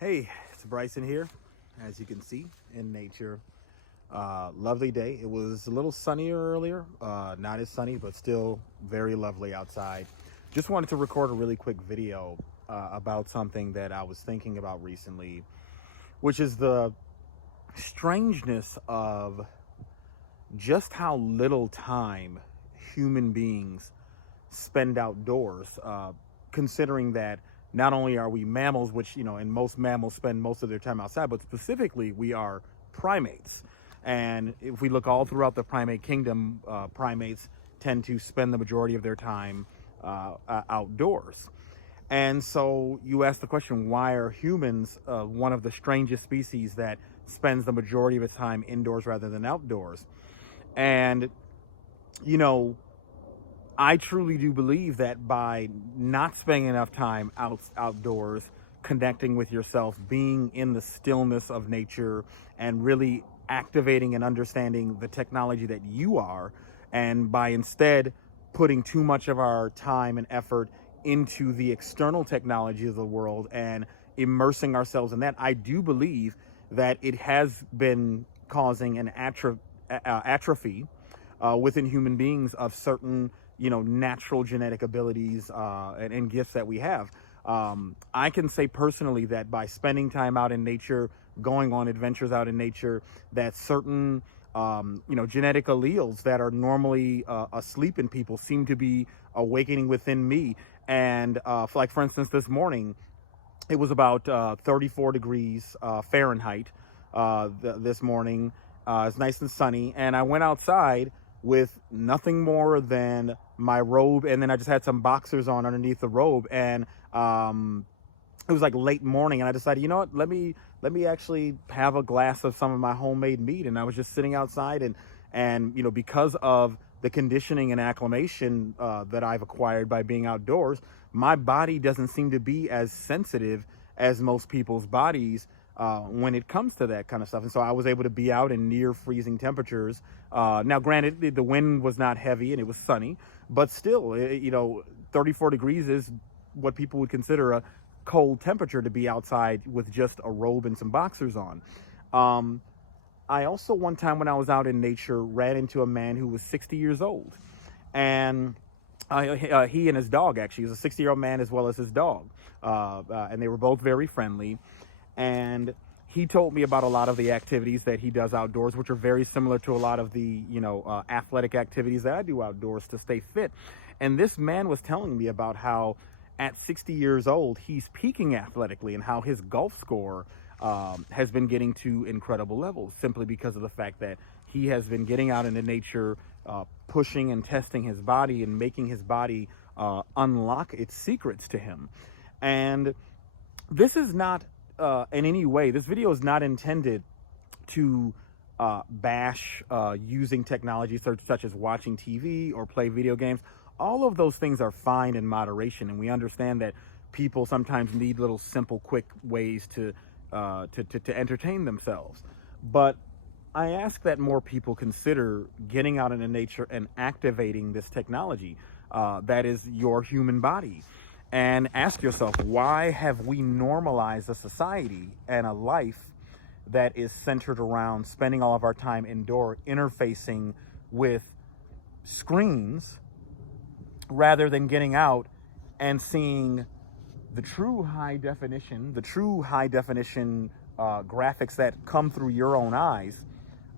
Hey, it's Bryson here, as you can see, in nature. Lovely day. It was a little sunnier earlier, not as sunny, but still very lovely outside. Just wanted to record a really quick video about something that I was thinking about recently, which is the strangeness of just how little time human beings spend outdoors, considering that not only are we mammals, which, and most mammals spend most of their time outside, but specifically we are primates. And if we look all throughout the primate kingdom, primates tend to spend the majority of their time outdoors. And so you ask the question, why are humans one of the strangest species that spends the majority of its time indoors rather than outdoors? And, you know, I truly do believe that by not spending enough time outdoors, connecting with yourself, being in the stillness of nature, and really activating and understanding the technology that you are, and by instead putting too much of our time and effort into the external technology of the world and immersing ourselves in that, I do believe that it has been causing an atrophy within human beings of certain natural genetic abilities and gifts that we have. I can say personally that by spending time out in nature, going on adventures out in nature, that certain genetic alleles that are normally asleep in people seem to be awakening within me. And like, for instance, this morning it was about 34 degrees Fahrenheit this morning. It's nice and sunny, and I went outside with nothing more than my robe, and then I just had some boxers on underneath the robe. And it was like late morning, and I decided, you know what, let me actually have a glass of some of my homemade meat. And I was just sitting outside, and because of the conditioning and acclimation that I've acquired by being outdoors, my body doesn't seem to be as sensitive as most people's bodies when it comes to that kind of stuff. And so I was able to be out in near freezing temperatures. Now, granted, the wind was not heavy and it was sunny, but still, 34 degrees is what people would consider a cold temperature to be outside with just a robe and some boxers on. I also, one time when I was out in nature, ran into a man who was 60 years old. And he and his dog, actually, he was a 60-year-old man as well as his dog. And they were both very friendly. And he told me about a lot of the activities that he does outdoors, which are very similar to a lot of the, athletic activities that I do outdoors to stay fit. And this man was telling me about how at 60 years old, he's peaking athletically, and how his golf score has been getting to incredible levels simply because of the fact that he has been getting out into nature, pushing and testing his body and making his body unlock its secrets to him. And this is not in any way, this video is not intended to bash using technology such as watching TV or play video games. All of those things are fine in moderation, and we understand that people sometimes need little simple, quick ways to entertain themselves. But I ask that more people consider getting out into nature and activating this technology that is your human body. And ask yourself, why have we normalized a society and a life that is centered around spending all of our time indoor interfacing with screens rather than getting out and seeing the true high definition graphics that come through your own eyes,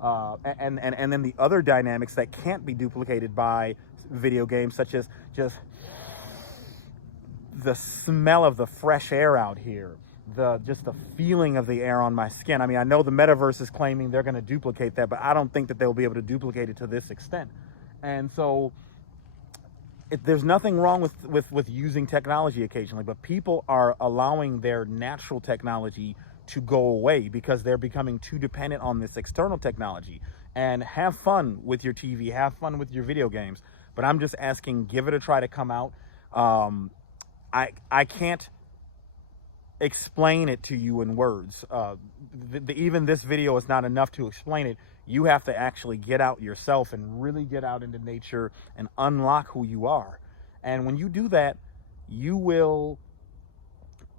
and then the other dynamics that can't be duplicated by video games, such as just the smell of the fresh air out here, just the feeling of the air on my skin. I mean, I know the metaverse is claiming they're going to duplicate that, but I don't think that they'll be able to duplicate it to this extent. And so there's nothing wrong with using technology occasionally, but people are allowing their natural technology to go away because they're becoming too dependent on this external technology. And have fun with your TV, have fun with your video games, but I'm just asking, give it a try to come out. I can't explain it to you in words. Even this video is not enough to explain it. You have to actually get out yourself and really get out into nature and unlock who you are. And when you do that, you will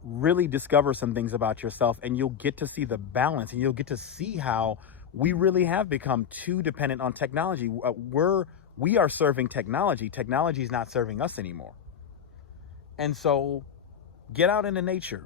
really discover some things about yourself, and you'll get to see the balance, and you'll get to see how we really have become too dependent on technology. We are serving technology. Technology is not serving us anymore. And so get out into nature.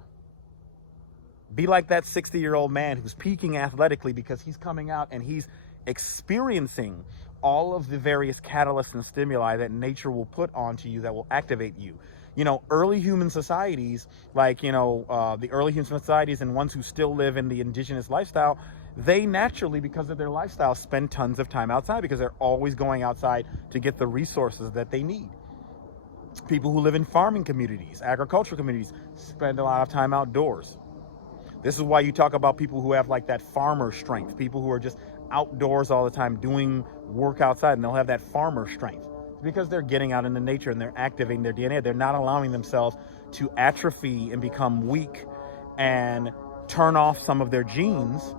Be like that 60-year-old man who's peaking athletically because he's coming out and he's experiencing all of the various catalysts and stimuli that nature will put onto you that will activate you. You know, early human societies, like, the early human societies and ones who still live in the indigenous lifestyle, they naturally, because of their lifestyle, spend tons of time outside because they're always going outside to get the resources that they need. People who live in farming communities, agricultural communities, spend a lot of time outdoors. This is why you talk about people who have like that farmer strength, people who are just outdoors all the time doing work outside, and they'll have that farmer strength. It's because they're getting out into nature and they're activating their DNA. They're not allowing themselves to atrophy and become weak and turn off some of their genes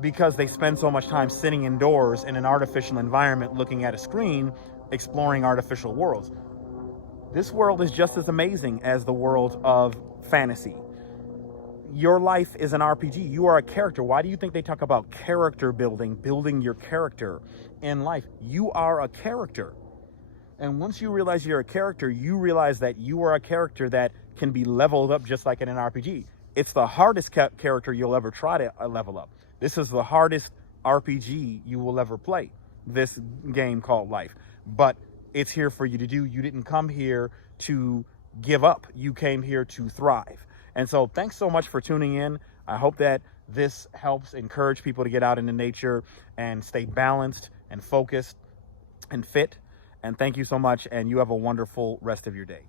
because they spend so much time sitting indoors in an artificial environment, looking at a screen, exploring artificial worlds. This world is just as amazing as the world of fantasy. Your life is an RPG. You are a character. Why do you think they talk about character building, building your character in life? You are a character. And once you realize you're a character, you realize that you are a character that can be leveled up just like in an RPG. It's the hardest character you'll ever try to level up. This is the hardest RPG you will ever play, this game called life. But it's here for you to do. You didn't come here to give up. You came here to thrive. And so thanks so much for tuning in. I hope that this helps encourage people to get out into nature and stay balanced and focused and fit. And thank you so much. And you have a wonderful rest of your day.